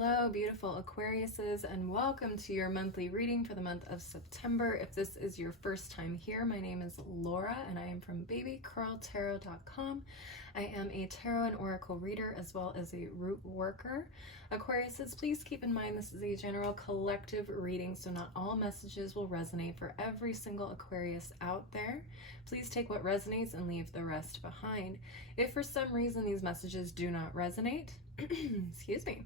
Hello, beautiful Aquariuses, and welcome to your monthly reading for the month of September. If this is your first time here, my name is Laura, and I am from babycurltarot.com. I am a tarot and oracle reader as well as a root worker. Aquariuses, please keep in mind this is a general collective reading, so not all messages will resonate for every single Aquarius out there. Please take what resonates and leave the rest behind. If for some reason these messages do not resonate, excuse me.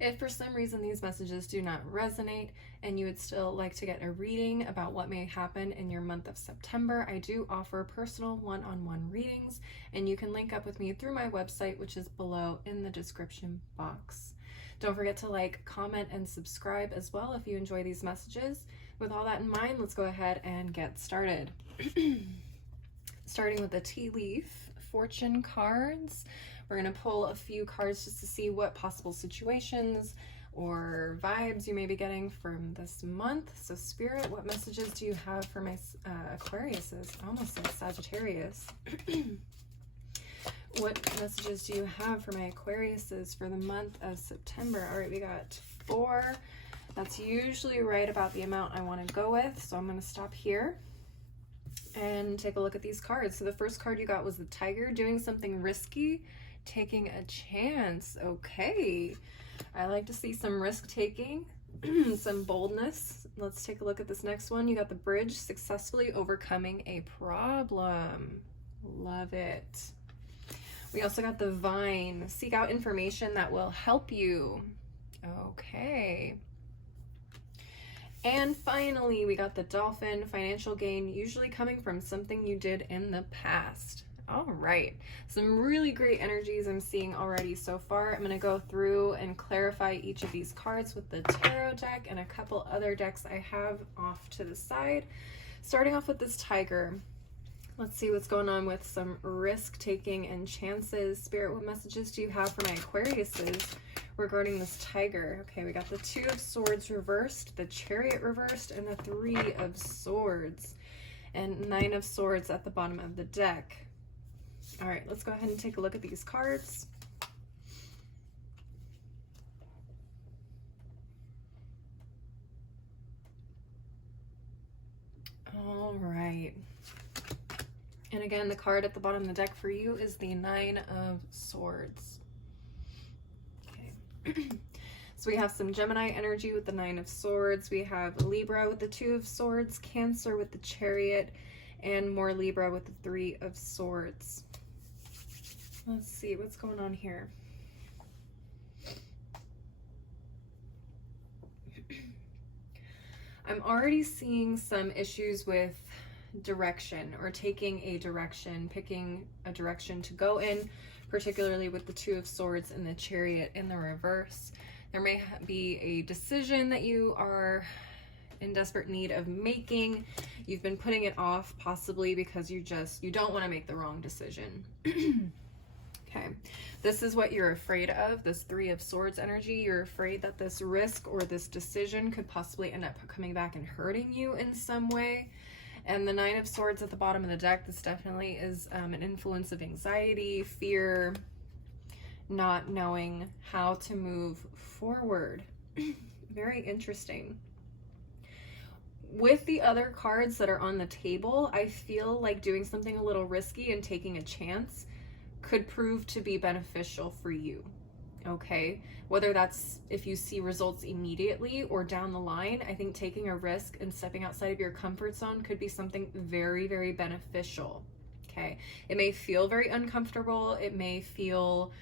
If for some reason these messages do not resonate and you would still like to get a reading about what may happen in your month of September, I do offer personal one-on-one readings, and you can link up with me through my website, which is below in the description box. Don't forget to like, comment, and subscribe as well if you enjoy these messages. With all that in mind, let's go ahead and get started. Starting with the tea leaf fortune cards. We're going to pull a few cards just to see what possible situations or vibes you may be getting from this month. So Spirit, what messages do you have for my Aquariuses? I almost said Sagittarius. What messages do you have for my Aquariuses for the month of September? All right, we got 4. That's usually right about the amount I want to go with. So I'm going to stop here and take a look at these cards. So the first card you got was the Tiger, doing something risky, taking a chance. Okay, I like to see some risk taking, some boldness. Let's take a look at this next one. You got the Bridge, successfully overcoming a problem. Love it. We also got the Vine, seek out information that will help you. Okay. And finally, we got the Dolphin, financial gain, usually coming from something you did in the past. All right, some really great energies I'm seeing already so far. I'm going to go through and clarify each of these cards with the tarot deck and a couple other decks I have off to the side. Starting off with this Tiger. Let's see what's going on with some risk-taking and chances. Spirit, what messages do you have for my Aquariuses regarding this Tiger? Okay, we got the 2 of Swords reversed, the Chariot reversed, and the 3 of Swords, and 9 of Swords at the bottom of the deck. All right, let's go ahead and take a look at these cards. All right. And again, the card at the bottom of the deck for you is the 9 of Swords. Okay. So we have some Gemini energy with the 9 of Swords. We have Libra with the 2 of Swords, Cancer with the Chariot, and more Libra with the 3 of Swords. Let's see what's going on here. I'm already seeing some issues with direction, or taking a direction, picking a direction to go in, particularly with the 2 of Swords and the Chariot in the reverse. There may be a decision that you are in desperate need of making. You've been putting it off, possibly because you don't want to make the wrong decision. Okay, this is what you're afraid of, this 3 of Swords energy. You're afraid that this risk or this decision could possibly end up coming back and hurting you in some way. And the 9 of Swords at the bottom of the deck, this definitely is an influence of anxiety, fear, not knowing how to move forward. Very interesting. With the other cards that are on the table, I feel like doing something a little risky and taking a chance could prove to be beneficial for you. Okay, whether that's if you see results immediately or down the line, I think taking a risk and stepping outside of your comfort zone could be something very, very beneficial. Okay, it may feel very uncomfortable. It may feel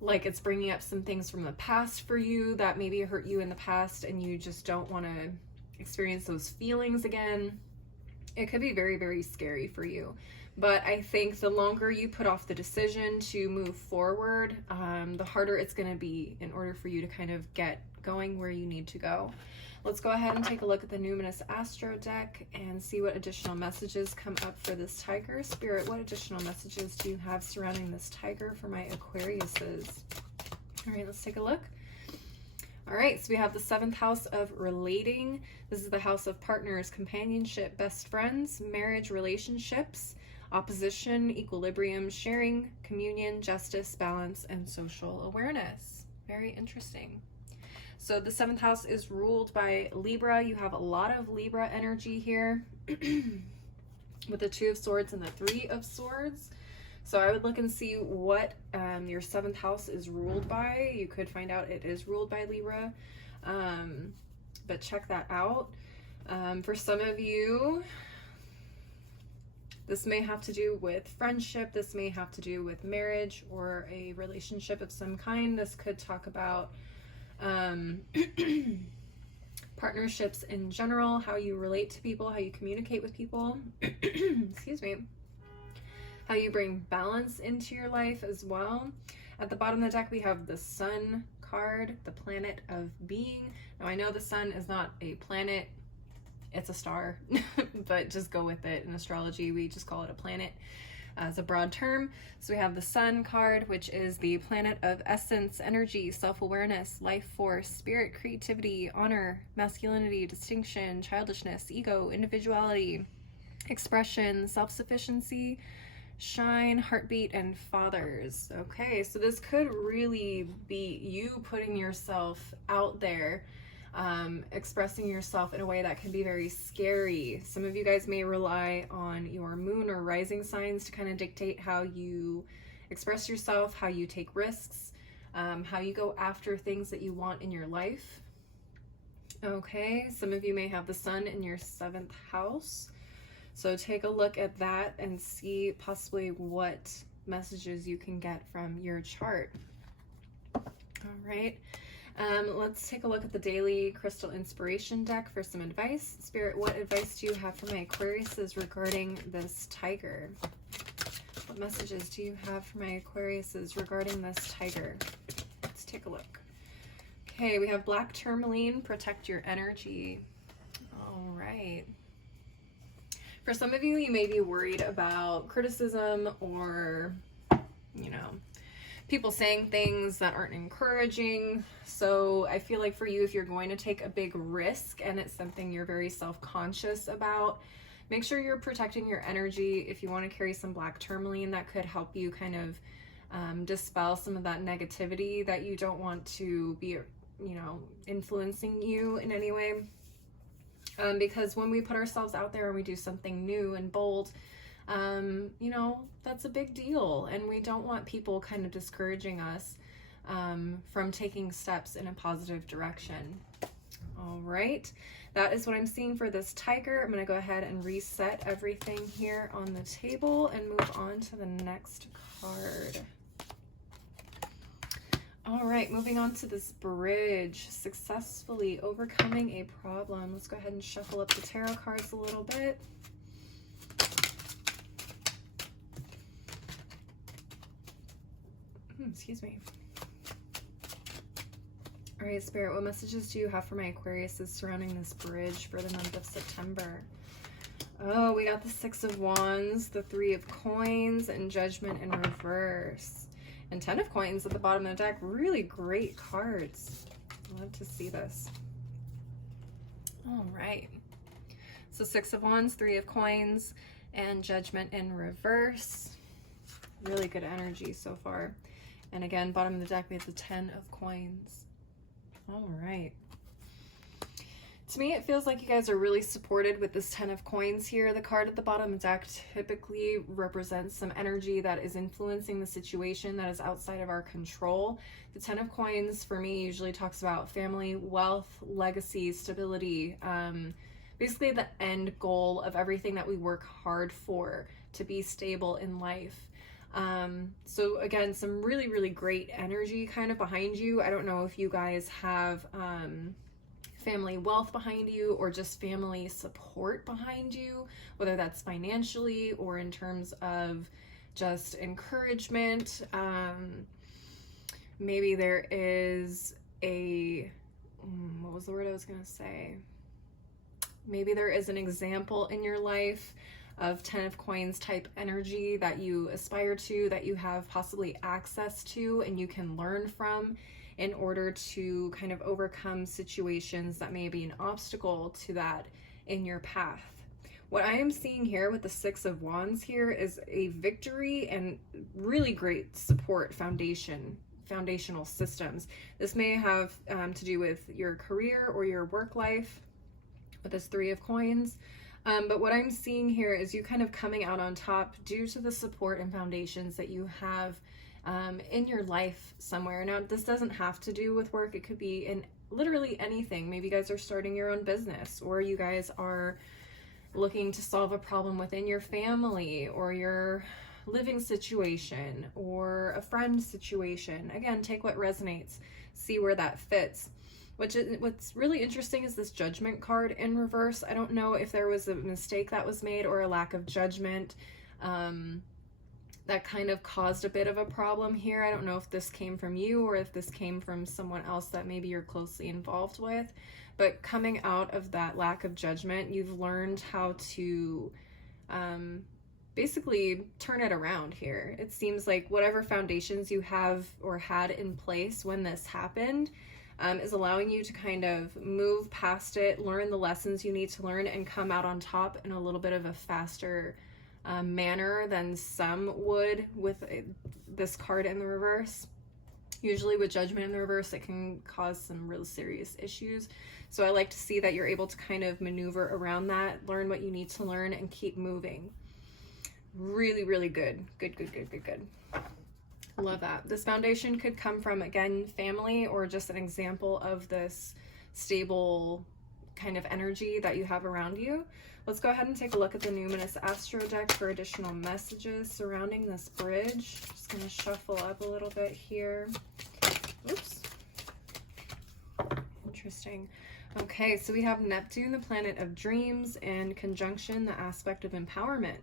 like it's bringing up some things from the past for you that maybe hurt you in the past, and you just don't want to experience those feelings again. It could be very, very scary for you. But I think the longer you put off the decision to move forward, the harder it's going to be in order for you to kind of get going where you need to go. Let's go ahead and take a look at the Numinous Astro deck and see what additional messages come up for this Tiger. Spirit, what additional messages do you have surrounding this Tiger for my Aquariuses? All right, let's take a look. All right, so we have the 7th house of relating. This is the house of partners, companionship, best friends, marriage, relationships, opposition, equilibrium, sharing, communion, justice, balance, and social awareness. Very interesting. So the 7th house is ruled by Libra. You have a lot of Libra energy here with the 2 of Swords and the 3 of Swords. So I would look and see what your 7th house is ruled by. You could find out it is ruled by Libra, but check that out. For some of you, this may have to do with friendship. This may have to do with marriage or a relationship of some kind. This could talk about partnerships in general, how you relate to people, how you communicate with people. Excuse me. How you bring balance into your life as well. At the bottom of the deck, we have the Sun card, the planet of being. Now, I know the Sun is not a planet, it's a star, but just go with it. In astrology, we just call it a planet as a broad term. So we have the Sun card, which is the planet of essence, energy, self-awareness, life force, spirit, creativity, honor, masculinity, distinction, childishness, ego, individuality, expression, self-sufficiency, shine, heartbeat, and fathers. Okay, so this could really be you putting yourself out there, expressing yourself in a way that can be very scary. Some of you guys may rely on your moon or rising signs to kind of dictate how you express yourself, how you take risks, how you go after things that you want in your life. Okay, some of you may have the Sun in your 7th house. So take a look at that and see possibly what messages you can get from your chart. All right, let's take a look at the daily crystal inspiration deck for some advice. Spirit, what advice do you have for my Aquariuses regarding this tiger? What messages do you have for my Aquariuses regarding this tiger? Let's take a look. Okay, we have black tourmaline, protect your energy. All right. For some of you, you may be worried about criticism or, you know, people saying things that aren't encouraging. So I feel like for you, if you're going to take a big risk and it's something you're very self-conscious about, make sure you're protecting your energy. If you want to carry some black tourmaline, that could help you kind of dispel some of that negativity that you don't want to be, you know, influencing you in any way. Because when we put ourselves out there and we do something new and bold, you know, that's a big deal. And we don't want people kind of discouraging us from taking steps in a positive direction. All right, that is what I'm seeing for this tiger. I'm going to go ahead and reset everything here on the table and move on to the next card. All right, moving on to this bridge, successfully overcoming a problem. Let's go ahead and shuffle up the tarot cards a little bit. Excuse me. All right, Spirit, what messages do you have for my Aquariuses surrounding this bridge for the month of September? Oh, we got the 6 of Wands, the 3 of Coins, and Judgment in reverse. And 10 of Coins at the bottom of the deck. Really great cards. Love to see this. All right. So 6 of Wands, 3 of Coins, and Judgment in reverse. Really good energy so far. And again, bottom of the deck, we have the 10 of Coins. All right. To me, it feels like you guys are really supported with this 10 of Coins here. The card at the bottom of the deck typically represents some energy that is influencing the situation that is outside of our control. The 10 of Coins, for me, usually talks about family, wealth, legacy, stability, basically the end goal of everything that we work hard for to be stable in life. So again, some really, really great energy kind of behind you. I don't know if you guys have family wealth behind you or just family support behind you, whether that's financially or in terms of just encouragement. Maybe there is a, what was the word I was going to say? Maybe there is an example in your life of 10 of Coins type energy that you aspire to, that you have possibly access to and you can learn from in order to kind of overcome situations that may be an obstacle to that in your path. What I am seeing here with the 6 of Wands here is a victory and really great support foundation foundational systems. This may have to do with your career or your work life with this Three of Coins. But what I'm seeing here is you kind of coming out on top due to the support and foundations that you have in your life somewhere. Now, this doesn't have to do with work. It could be in literally anything. Maybe you guys are starting your own business, or you guys are looking to solve a problem within your family or your living situation or a friend situation. Again, take what resonates, see where that fits. What's really interesting is this Judgment card in reverse. I don't know if there was a mistake that was made or a lack of judgment that kind of caused a bit of a problem here. I don't know if this came from you or if this came from someone else that maybe you're closely involved with. But coming out of that lack of judgment, you've learned how to basically turn it around here. It seems like whatever foundations you have or had in place when this happened is allowing you to kind of move past it, learn the lessons you need to learn, and come out on top in a little bit of a faster manner than some would with this card in the reverse. Usually with Judgment in the reverse, it can cause some real serious issues. So I like to see that you're able to kind of maneuver around that, learn what you need to learn, and keep moving. Really, really good. Good. Love that. This foundation could come from, again, family, or just an example of this stable kind of energy that you have around you. Let's go ahead and take a look at the Numinous Astro deck for additional messages surrounding this bridge. Just going to shuffle up a little bit here. Oops. Interesting. Okay, so we have Neptune, the planet of dreams, and conjunction, the aspect of empowerment.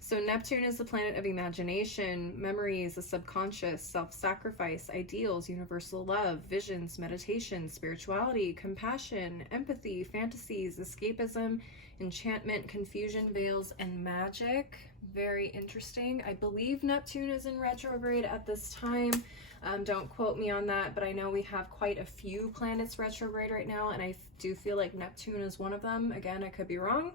So Neptune is the planet of imagination, memories, the subconscious, self-sacrifice, ideals, universal love, visions, meditation, spirituality, compassion, empathy, fantasies, escapism, enchantment, confusion, veils, and magic. Very interesting. I believe Neptune is in retrograde at this time. Don't quote me on that, but I know we have quite a few planets retrograde right now, and I do feel like Neptune is one of them. Again, I could be wrong.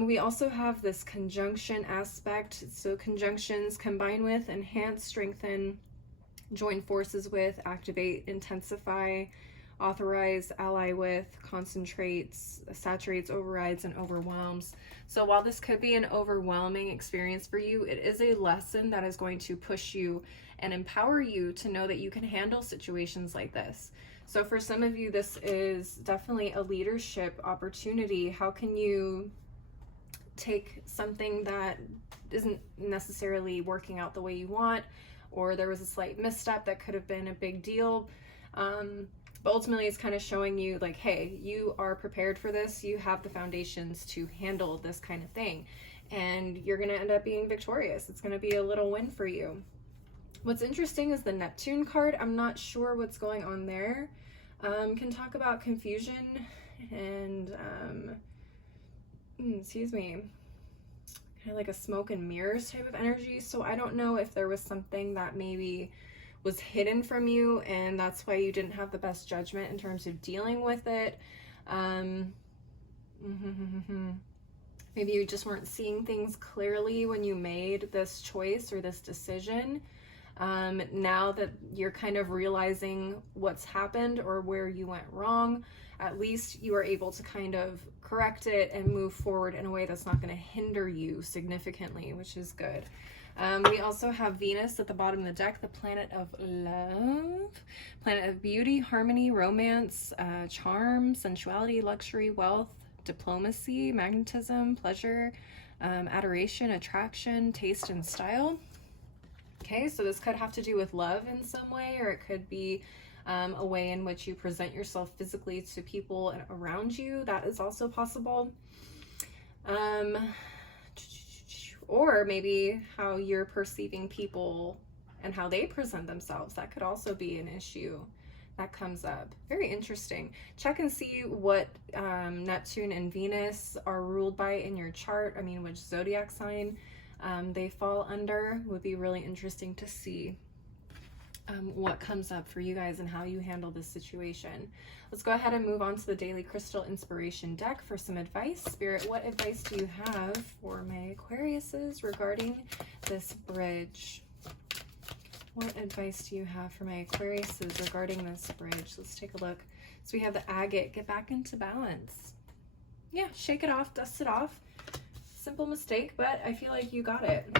We also have this conjunction aspect. So conjunctions combine with, enhance, strengthen, join forces with, activate, intensify, authorize, ally with, concentrates, saturates, overrides, and overwhelms. So while this could be an overwhelming experience for you, it is a lesson that is going to push you and empower you to know that you can handle situations like this. So for some of you, this is definitely a leadership opportunity. How can you take something that isn't necessarily working out the way you want, or there was a slight misstep that could have been a big deal, but ultimately it's kind of showing you like, hey, you are prepared for this, you have the foundations to handle this kind of thing, and you're going to end up being victorious. It's going to be a little win for you. What's interesting is the Neptune card. I'm not sure what's going on there. Can talk about confusion and excuse me, kind of like a smoke and mirrors type of energy. So I don't know if there was something that maybe was hidden from you and that's why you didn't have the best judgment in terms of dealing with it. Maybe you just weren't seeing things clearly when you made this choice or this decision. Now that you're kind of realizing what's happened or where you went wrong, at least you are able to kind of correct it and move forward in a way that's not going to hinder you significantly, which is good. We also have Venus at the bottom of the deck, the planet of love, planet of beauty, harmony, romance, charm, sensuality, luxury, wealth, diplomacy, magnetism, pleasure, adoration, attraction, taste, and style. Okay, so this could have to do with love in some way, or it could be a way in which you present yourself physically to people around you. That is also possible. Or maybe how you're perceiving people and how they present themselves. That could also be an issue that comes up. Very interesting. Check and see what Neptune and Venus are ruled by in your chart. I mean, which zodiac sign they fall under. Would be really interesting to see what comes up for you guys and how you handle this situation. Let's go ahead and move on to the Daily Crystal Inspiration deck for some advice. Spirit, what advice do you have for my Aquariuses regarding this bridge? What advice do you have for my Aquariuses regarding this bridge? Let's take a look. So we have the agate. Get back into balance. Yeah, shake it off, dust it off. Simple mistake, but I feel like you got it.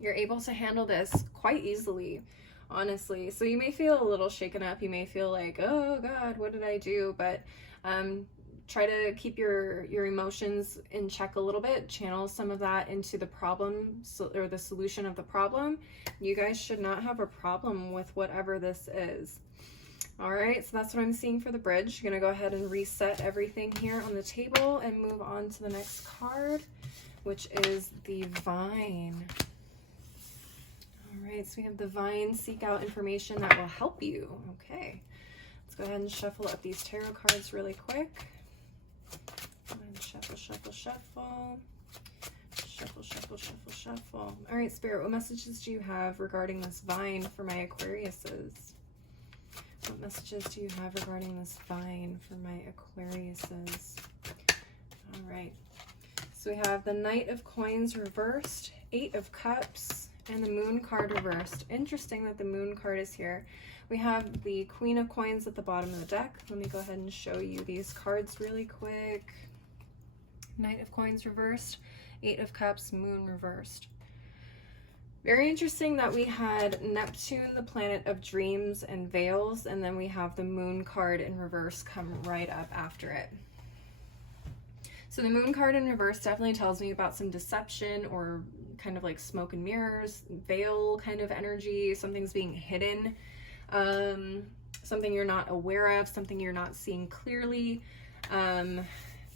You're able to handle this quite easily, honestly. So you may feel a little shaken up. You may feel like, oh God, what did I do? But try to keep your emotions in check a little bit. Channel some of that into the problem or the solution of the problem. You guys should not have a problem with whatever this is. All right, so that's what I'm seeing for the bridge. You're gonna go ahead and reset everything here on the table and move on to the next card, which is the Vine. All right, so we have the Vine. Seek out information that will help you. Okay, let's go ahead and shuffle up these tarot cards really quick. And shuffle, shuffle, shuffle. Shuffle, shuffle, shuffle, shuffle. All right, Spirit, what messages do you have regarding this Vine for my Aquariuses? What messages do you have regarding this Vine for my Aquariuses? All right, so we have the Knight of Coins reversed, 8 of Cups, and the Moon card reversed. Interesting that the Moon card is here. We have the Queen of Coins at the bottom of the deck. Let me go ahead and show you these cards really quick. Knight of Coins reversed, 8 of Cups, Moon reversed. Very interesting that we had Neptune, the planet of dreams and veils, and then we have the Moon card in reverse come right up after it. So the Moon card in reverse definitely tells me about some deception or kind of like smoke and mirrors, veil kind of energy, something's being hidden, something you're not aware of, something you're not seeing clearly.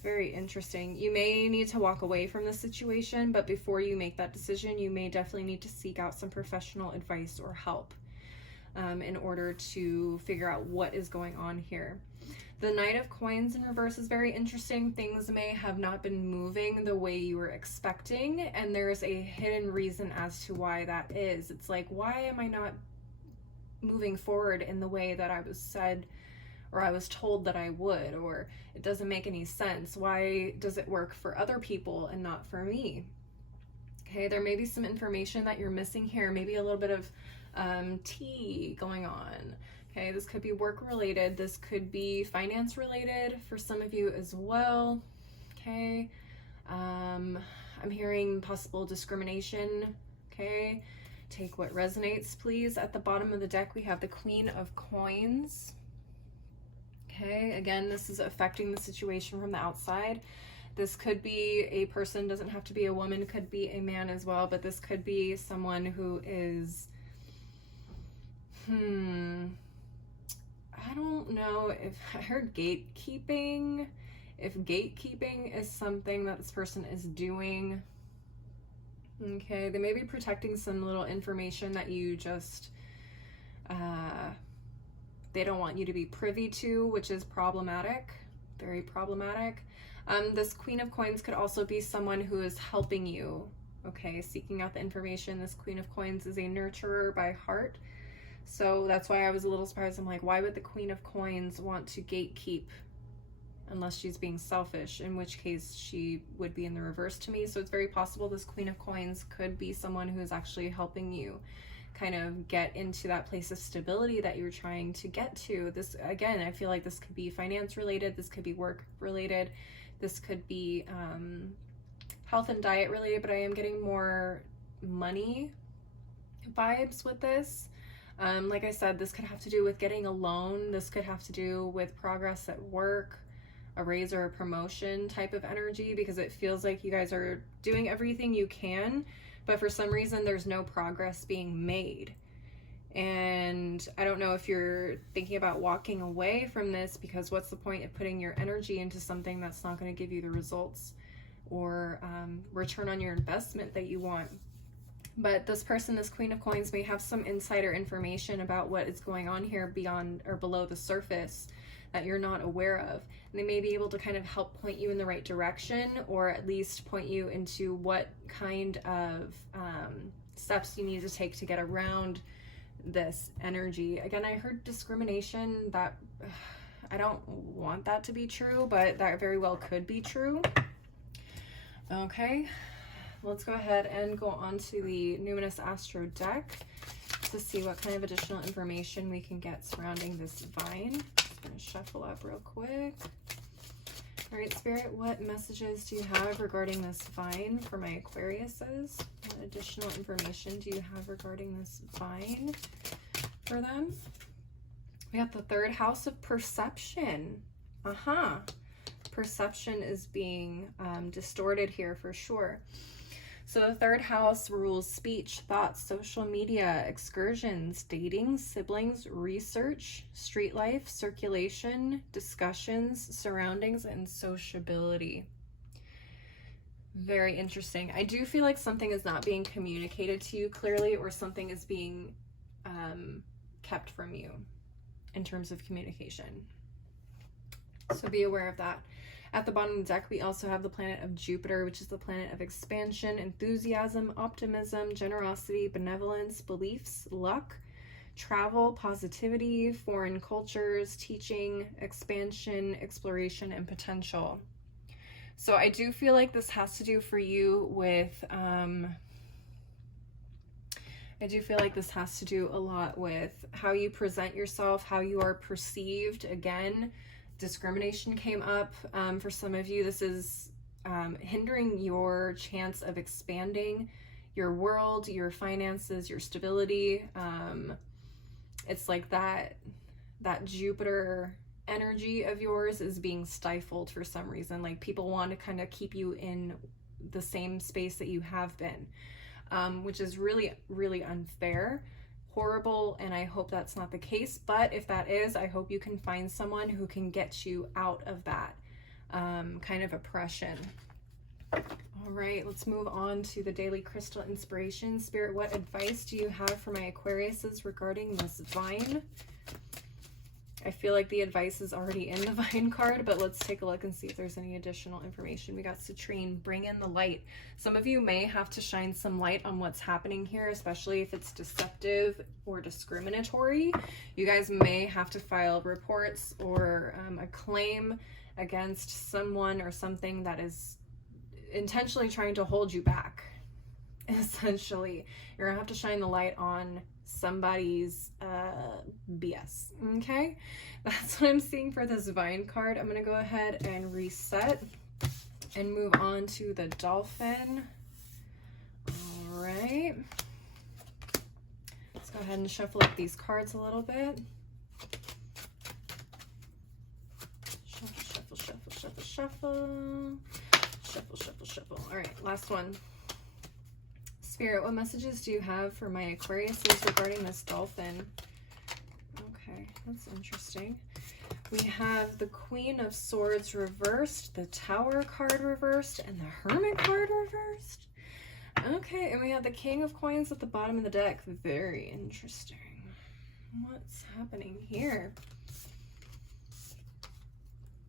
Very interesting. You may need to walk away from this situation, but before you make that decision, you may definitely need to seek out some professional advice or help in order to figure out what is going on here. The Knight of Coins in reverse is very interesting. Things may have not been moving the way you were expecting, and there's a hidden reason as to why that is. It's like, why am I not moving forward in the way that I was said or I was told that I would, or it doesn't make any sense. Why does it work for other people and not for me? Okay, there may be some information that you're missing here, maybe a little bit of tea going on. Okay, this could be work related, this could be finance related for some of you as well. Okay, I'm hearing possible discrimination. Okay, take what resonates, please. At the bottom of the deck, we have the Queen of Coins. Okay, again, this is affecting the situation from the outside. This could be a person, doesn't have to be a woman, could be a man as well, but this could be someone who is, I don't know if I heard gatekeeping, if gatekeeping is something that this person is doing. Okay, they may be protecting some little information that you just, they don't want you to be privy to, which is problematic, very problematic. This Queen of Coins could also be someone who is helping you, okay, seeking out the information. This Queen of Coins is a nurturer by heart. So that's why I was a little surprised. I'm like, why would the Queen of Coins want to gatekeep unless she's being selfish, in which case she would be in the reverse to me. So it's very possible this Queen of Coins could be someone who is actually helping you kind of get into that place of stability that you're trying to get to. This, again, I feel like this could be finance related, this could be work related, this could be health and diet related, but I am getting more money vibes with this. Like I said, this could have to do with getting a loan, this could have to do with progress at work, a raise or a promotion type of energy, because it feels like you guys are doing everything you can, but for some reason there's no progress being made. And I don't know if you're thinking about walking away from this, because what's the point of putting your energy into something that's not going to give you the results or return on your investment that you want. But this person, this Queen of Coins, may have some insider information about what is going on here beyond or below the surface that you're not aware of. And they may be able to kind of help point you in the right direction, or at least point you into what kind of steps you need to take to get around this energy. Again, I heard discrimination. That I don't want that to be true, but that very well could be true. Okay, let's go ahead and go on to the Numinous Astro deck to see what kind of additional information we can get surrounding this vine. Just going to shuffle up real quick. All right, Spirit, what messages do you have regarding this vine for my Aquariuses? What additional information do you have regarding this vine for them? We have the third house of perception. Perception is being distorted here for sure. So the third house rules speech, thoughts, social media, excursions, dating, siblings, research, street life, circulation, discussions, surroundings, and sociability. Very interesting. I do feel like something is not being communicated to you clearly, or something is being kept from you in terms of communication. So be aware of that. At the bottom of the deck, we also have the planet of Jupiter, which is the planet of expansion, enthusiasm, optimism, generosity, benevolence, beliefs, luck, travel, positivity, foreign cultures, teaching, expansion, exploration, and potential. So I do feel like this has to do for you with, I do feel like this has to do a lot with how you present yourself, how you are perceived. Again, discrimination came up for some of you. This is hindering your chance of expanding your world, your finances, your stability. It's like that Jupiter energy of yours is being stifled for some reason. Like people want to kind of keep you in the same space that you have been, which is really, really unfair. Horrible, and I hope that's not the case. But if that is, I hope you can find someone who can get you out of that kind of oppression. All right, let's move on to the daily crystal inspiration. Spirit, what advice do you have for my Aquariuses regarding this vine? I feel like the advice is already in the vine card, but let's take a look and see if there's any additional information. We got citrine, bring in the light. Some of you may have to shine some light on what's happening here, especially if it's deceptive or discriminatory. You guys may have to file reports or a claim against someone or something that is intentionally trying to hold you back. Essentially, you're gonna have to shine the light on somebody's BS. Okay, that's what I'm seeing for this vine card. I'm gonna go ahead and reset and move on to the dolphin. All right, let's go ahead and shuffle up these cards a little bit. Shuffle, shuffle, shuffle, shuffle, shuffle, shuffle, shuffle. All right, last one. Spirit, what messages do you have for my Aquariuses regarding this dolphin? Okay, that's interesting. We have the Queen of Swords reversed, the Tower card reversed, and the Hermit card reversed. Okay, and we have the King of Coins at the bottom of the deck. Very interesting. What's happening here?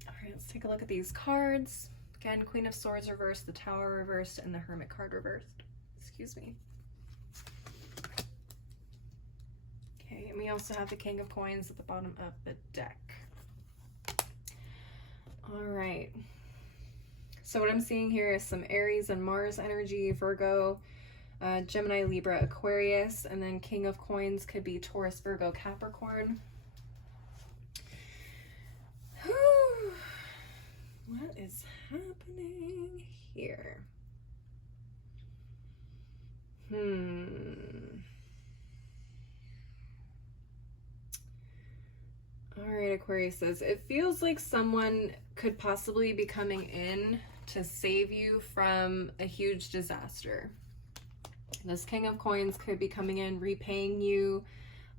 All right, let's take a look at these cards. Again, Queen of Swords reversed, the Tower reversed, and the Hermit card reversed. Excuse me. Okay, and we also have the King of Coins at the bottom of the deck. All right. So what I'm seeing here is some Aries and Mars energy, Virgo, Gemini, Libra, Aquarius, and then King of Coins could be Taurus, Virgo, Capricorn. Whew. What is happening here? All right, Aquarius says, it feels like someone could possibly be coming in to save you from a huge disaster. This King of Coins could be coming in, repaying you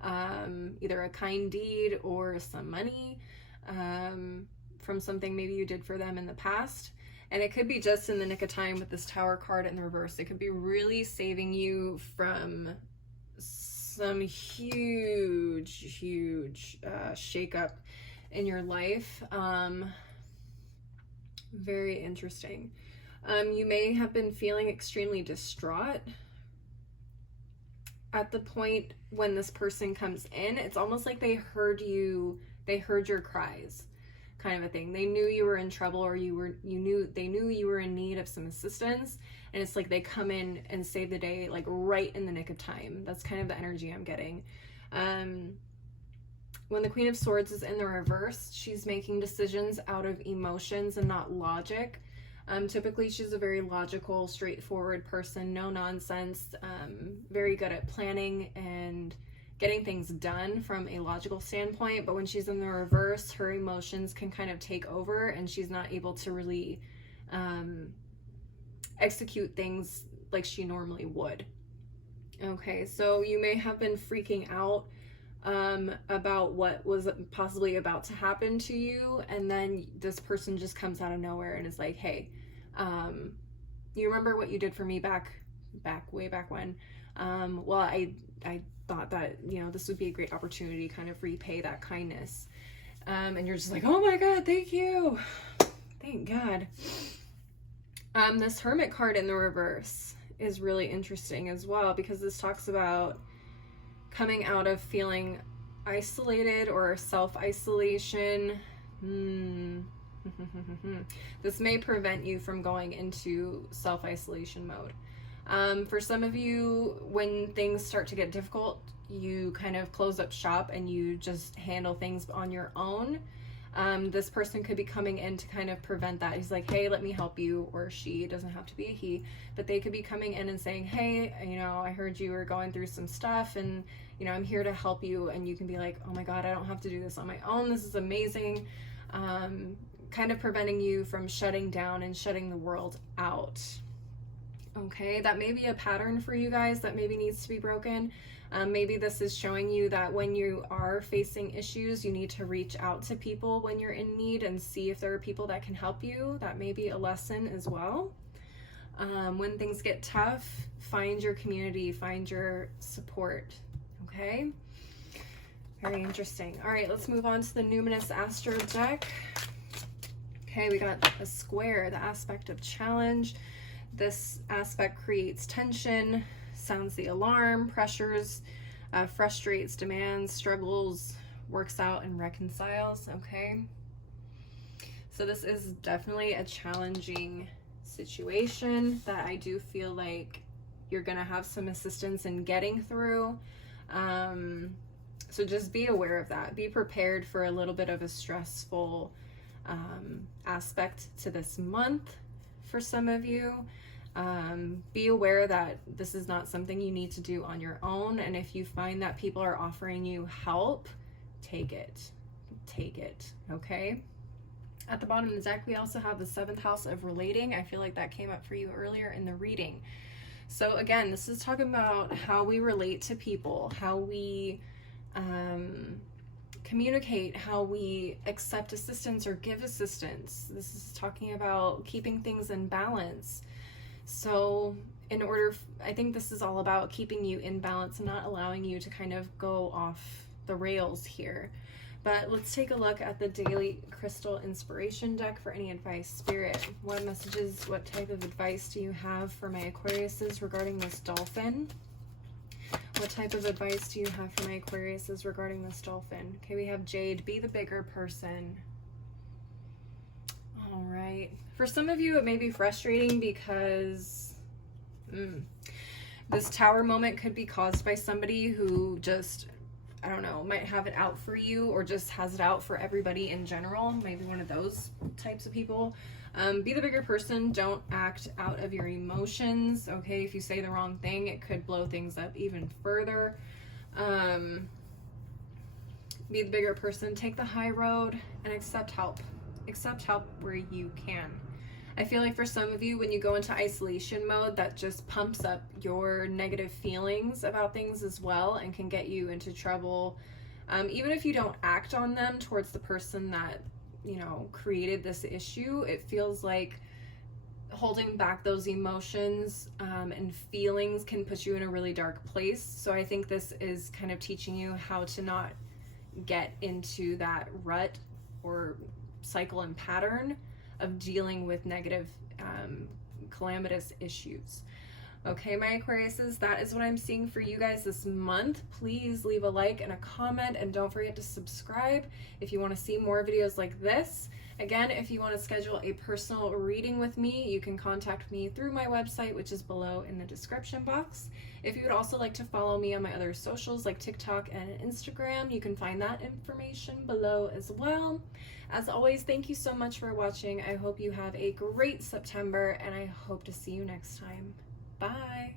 either a kind deed or some money from something maybe you did for them in the past. And it could be just in the nick of time with this Tower card in the reverse. It could be really saving you from some huge shakeup in your life. Very interesting. You may have been feeling extremely distraught at the point when this person comes in. It's almost like they heard your cries. kind of a thing. They knew you were in trouble, or they knew you were in need of some assistance, and it's like they come in and save the day like right in the nick of time. That's kind of the energy I'm getting. When the Queen of Swords is in the reverse, she's making decisions out of emotions and not logic. Typically, she's a very logical, straightforward person, no nonsense, very good at planning and getting things done from a logical standpoint. But when she's in the reverse, her emotions can kind of take over, and she's not able to really execute things like she normally would. Okay, so you may have been freaking out about what was possibly about to happen to you, and then this person just comes out of nowhere and is like, hey, you remember what you did for me way back when? Well, I thought that, you know, this would be a great opportunity to kind of repay that kindness. And you're just like, oh my God, thank you. Thank God. This Hermit card in the reverse is really interesting as well, because this talks about coming out of feeling isolated or self-isolation. This may prevent you from going into self-isolation mode. For some of you, when things start to get difficult, you kind of close up shop and you just handle things on your own. This person could be coming in to kind of prevent that. He's like, hey, let me help you, or she, it doesn't have to be a he, but they could be coming in and saying, hey, you know, I heard you were going through some stuff, and, you know, I'm here to help you. And you can be like, oh my God, I don't have to do this on my own. This is amazing. Kind of preventing you from shutting down and shutting the world out. Okay, that may be a pattern for you guys that maybe needs to be broken. Maybe this is showing you that when you are facing issues, you need to reach out to people when you're in need and see if there are people that can help you. That may be a lesson as well. When things get tough, find your community, find your support. Okay, very interesting. All right, let's move on to the Numinous Astro deck. Okay, we got a square, the aspect of challenge. This aspect creates tension, sounds the alarm, pressures, frustrates, demands, struggles, works out, and reconciles. Okay, so this is definitely a challenging situation that I do feel like you're gonna have some assistance in getting through. So just be aware of that. Be prepared for a little bit of a stressful aspect to this month for some of you. Be aware that this is not something you need to do on your own, and if you find that people are offering you help, take it, okay? At the bottom of the deck, we also have the 7th house of relating. I feel like that came up for you earlier in the reading. So again, this is talking about how we relate to people, how we communicate, how we accept assistance or give assistance. This is talking about keeping things in balance. So I think this is all about keeping you in balance and not allowing you to kind of go off the rails here. But let's take a look at the daily crystal inspiration deck for any advice. Spirit, what messages, what type of advice do you have for my Aquariuses regarding this dolphin? What type of advice do you have for my Aquariuses regarding this dolphin? Okay, we have Jade, be the bigger person. All right. For some of you, it may be frustrating because this tower moment could be caused by somebody who just, I don't know, might have it out for you, or just has it out for everybody in general. Maybe one of those types of people. Be the bigger person. Don't act out of your emotions. Okay, if you say the wrong thing, it could blow things up even further. Be the bigger person. Take the high road and accept help. Accept help where you can. I feel like for some of you, when you go into isolation mode, that just pumps up your negative feelings about things as well, and can get you into trouble. Even if you don't act on them towards the person that, you know, created this issue, it feels like holding back those emotions and feelings can put you in a really dark place. So I think this is kind of teaching you how to not get into that rut or cycle and pattern of dealing with negative calamitous issues. Okay, my Aquariuses, that is what I'm seeing for you guys this month. Please leave a like and a comment, and don't forget to subscribe if you want to see more videos like this. Again, if you want to schedule a personal reading with me, you can contact me through my website, which is below in the description box. If you would also like to follow me on my other socials like TikTok and Instagram, you can find that information below as well. As always, thank you so much for watching. I hope you have a great September, and I hope to see you next time. Bye.